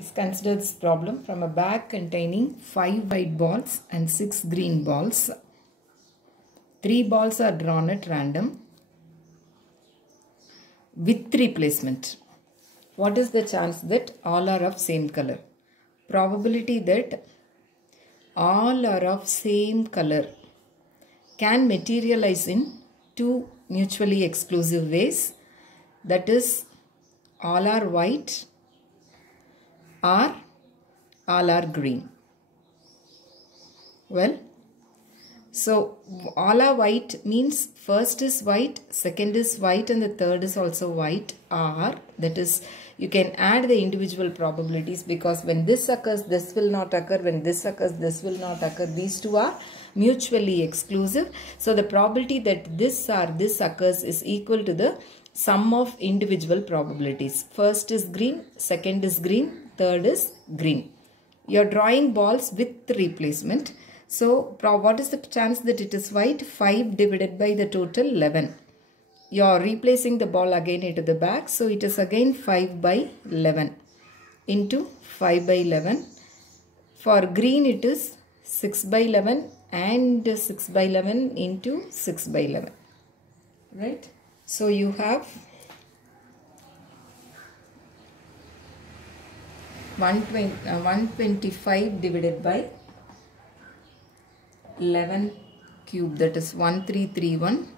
is consider this problem from a bag containing 5 white balls and 6 green balls. 3 balls are drawn at random with replacement. What is the chance that all are of same color? Probability that all are of same color can materialize in two mutually exclusive ways, that is all are white or all are green. Well, so all are white means first is white, second is white and the third is also white, or that is you can add the individual probabilities, because when this occurs this will not occur, when this occurs this will not occur. These two are mutually exclusive. So the probability that this or this occurs is equal to the sum of individual probabilities. First is green, second is green, third is green. You are drawing balls with replacement. So what is the chance that it is white? 5 divided by the total 11. You are replacing the ball again into the bag. So it is again 5 by 11 into 5 by 11. For green it is 6 by 11 and 6 by 11 into 6 by 11. Right? So you have 125 divided by 11 cube, that is 1331,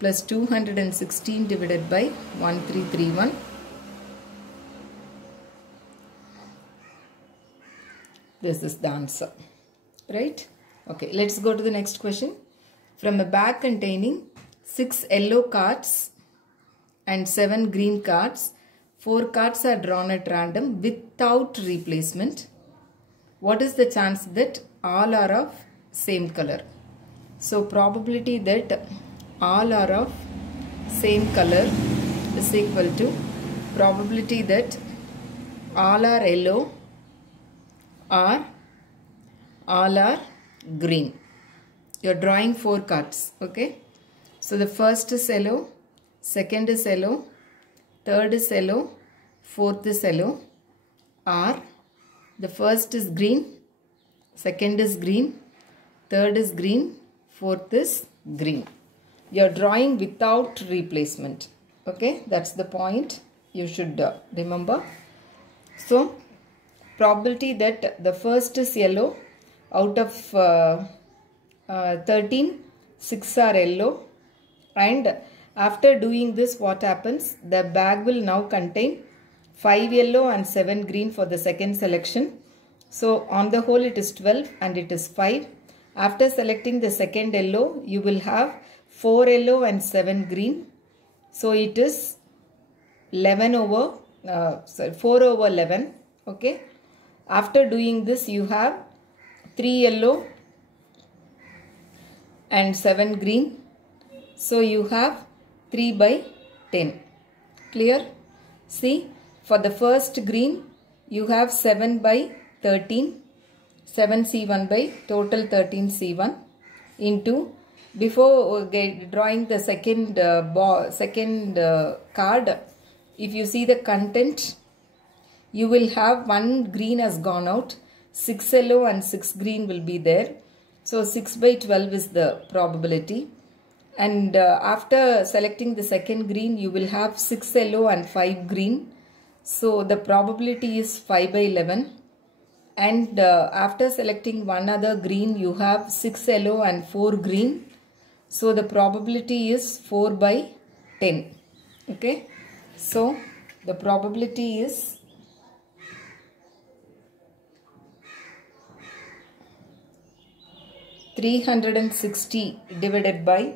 plus 216 divided by 1331. This is the answer. Right? Okay, let's go to the next question. From a bag containing 6 yellow cards and 7 green cards, 4 cards are drawn at random without replacement. What is the chance that all are of same color? So probability that all are of same color is equal to probability that all are yellow or all are green. You are drawing 4 cards. Okay. So the first is yellow, second is yellow, third is yellow, fourth is yellow, or the first is green, second is green, third is green, fourth is green. You are drawing without replacement. Okay, that's the point you should remember. So probability that the first is yellow, out of 13, 6 are yellow, and after doing this what happens? The bag will now contain 5 yellow and 7 green for the second selection. So on the whole it is 12 and it is 5. After selecting the second yellow, you will have 4 yellow and 7 green. So it is 4 over 11. Okay. After doing this, you have 3 yellow and 7 green. So you have 3 by 10. Clear? See, for the first green, you have 7 by 13. 7C1 by total 13C1 into, before drawing the second card, if you see the content, you will have 1 green has gone out, 6 yellow and 6 green will be there. So 6 by 12 is the probability. And after selecting the second green, you will have 6 yellow and 5 green. So the probability is 5 by 11. And after selecting one other green, you have 6 yellow and 4 green. So the probability is 4 by 10. Okay. So the probability is 360 divided by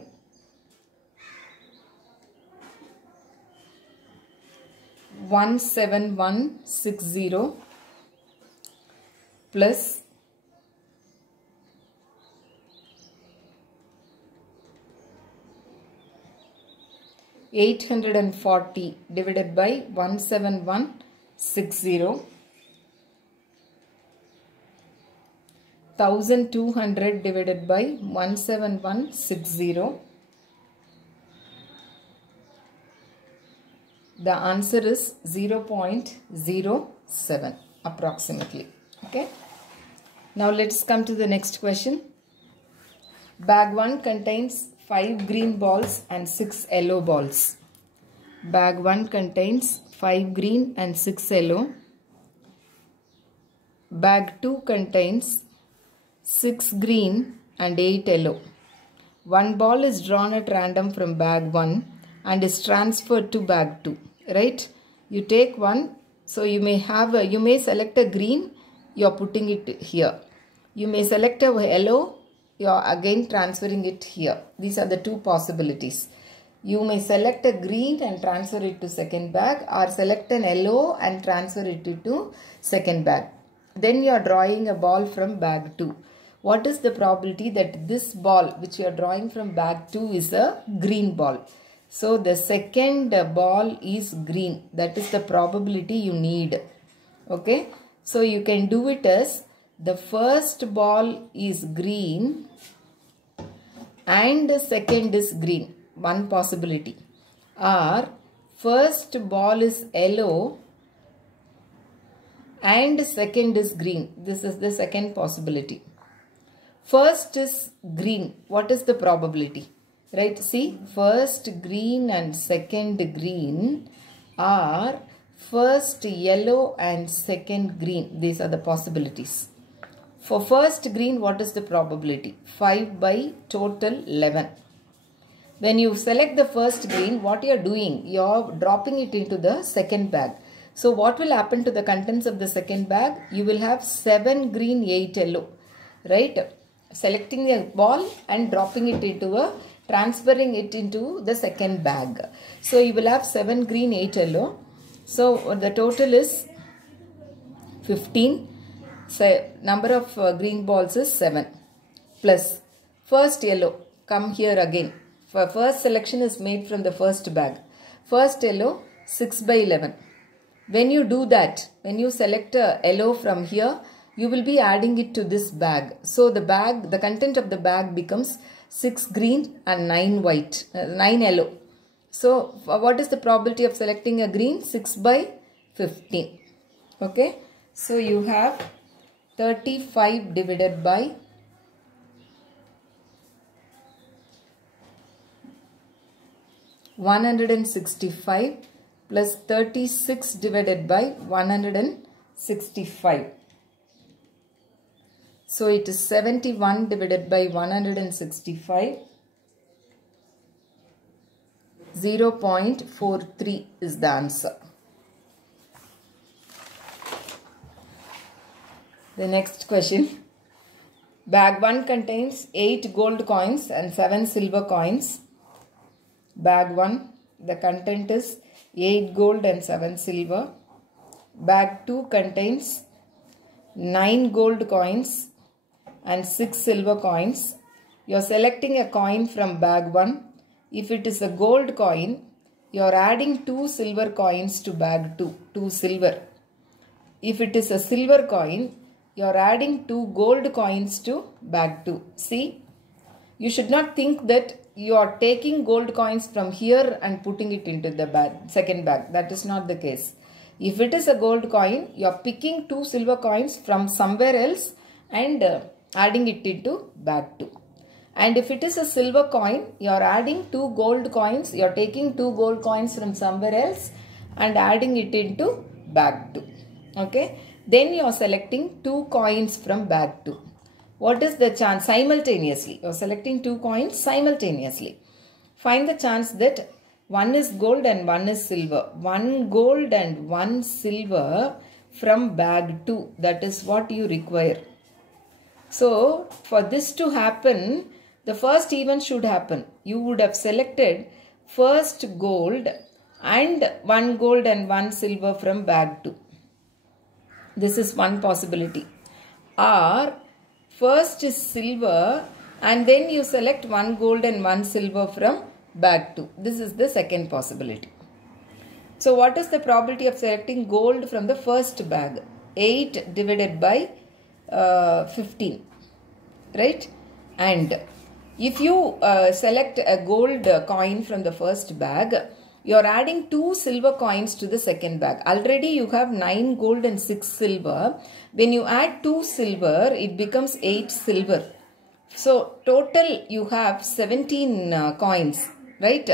17160 plus 840 divided by 17160, 1200 divided by 17160. The answer is 0.07. approximately. Okay. Now let's come to the next question. Bag 1 contains 5 green balls and 6 yellow balls. Bag 1 contains 5 green and 6 yellow. Bag 2 contains 6 green and 8 yellow. One ball is drawn at random from bag 1 and is transferred to bag 2. Right? You take one, so you may select a green, you are putting it here. You may select a yellow, you are again transferring it here. These are the two possibilities. You may select a green and transfer it to second bag, or select an yellow and transfer it to second bag. Then you are drawing a ball from bag 2. What is the probability that this ball which you are drawing from bag 2 is a green ball? So the second ball is green. That is the probability you need. Okay. So you can do it as the first ball is green and the second is green. One possibility. Or first ball is yellow and second is green. This is the second possibility. First is green. What is the probability? Right? See, first green and second green, or first yellow and second green. These are the possibilities. For first green, what is the probability? 5 by total 11. When you select the first green, what you are doing? You are dropping it into the second bag. So what will happen to the contents of the second bag? You will have 7 green, 8 yellow. Right? Selecting a ball and dropping it into transferring it into the second bag. So you will have 7 green, 8 yellow. So the total is 15. So number of green balls is 7. Plus first yellow. Come here again. First selection is made from the first bag. First yellow 6 by 11. When you do that, when you select a yellow from here, you will be adding it to this bag. So the content of the bag becomes 6 green and 9 white, 9 yellow. So what is the probability of selecting a green? 6 by 15. Okay. So you have 35 divided by 165 plus 36 divided by 165. So it is 71 divided by 165. 0.43 is the answer. The next question. Bag 1 contains 8 gold coins and 7 silver coins. Bag 1, the content is 8 gold and 7 silver. Bag 2 contains 9 gold coins and 6 silver coins. You are selecting a coin from bag 1. If it is a gold coin, you are adding 2 silver coins to bag 2, 2 silver. If it is a silver coin, you are adding 2 gold coins to bag 2. See, you should not think that you are taking gold coins from here and putting it into the second bag. That is not the case. If it is a gold coin, you are picking 2 silver coins from somewhere else and adding it into bag 2. And if it is a silver coin, you are adding 2 gold coins. You are taking 2 gold coins from somewhere else and adding it into bag 2. Okay. Then you are selecting 2 coins from bag 2. What is the chance? Simultaneously. You are selecting 2 coins simultaneously. Find the chance that one is gold and one is silver. 1 gold and 1 silver from bag 2. That is what you require. So, for this to happen, the first event should happen. You would have selected first gold and 1 gold and 1 silver from bag 2. This is one possibility. Or first is silver and then you select 1 gold and 1 silver from bag 2. This is the second possibility. So what is the probability of selecting gold from the first bag? 8 divided by 15. Right? And if you select a gold coin from the first bag, You are adding 2 silver coins to the second bag. Already you have 9 gold and 6 silver. When you add 2 silver, it becomes 8 silver. So total you have 17 coins, right?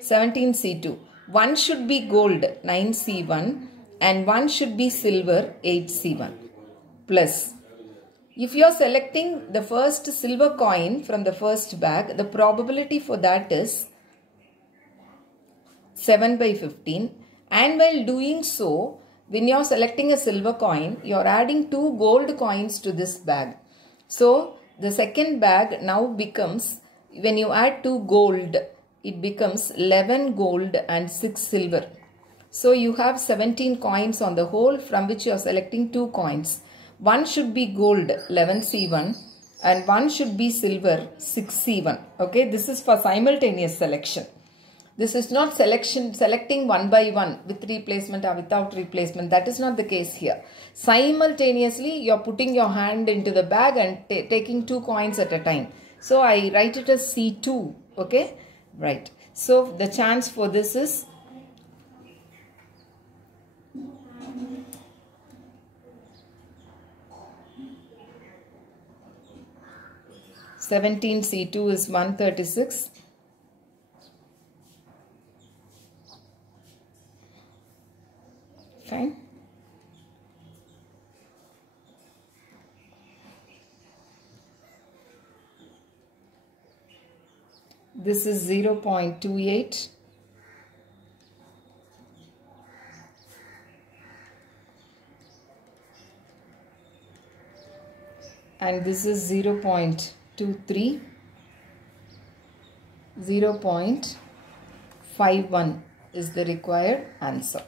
17 C2. One should be gold, 9 C1, and one should be silver, 8 C1. Plus, if you are selecting the first silver coin from the first bag, the probability for that is 7 by 15. And while doing so, when you are selecting a silver coin, you are adding 2 gold coins to this bag. So, the second bag now becomes, when you add 2 gold, it becomes 11 gold and 6 silver. So, you have 17 coins on the whole, from which you are selecting 2 coins. One should be gold, 11 C1, and one should be silver, 6 C1. Okay, this is for simultaneous selection. This is not selecting one by one with replacement or without replacement. That is not the case here. Simultaneously, you are putting your hand into the bag and taking 2 coins at a time. So, I write it as C2. Okay, right. So, the chance for this is 17 C2 is 136. Fine. This is 0.28. And this is 0.23. 0.51 is the required answer.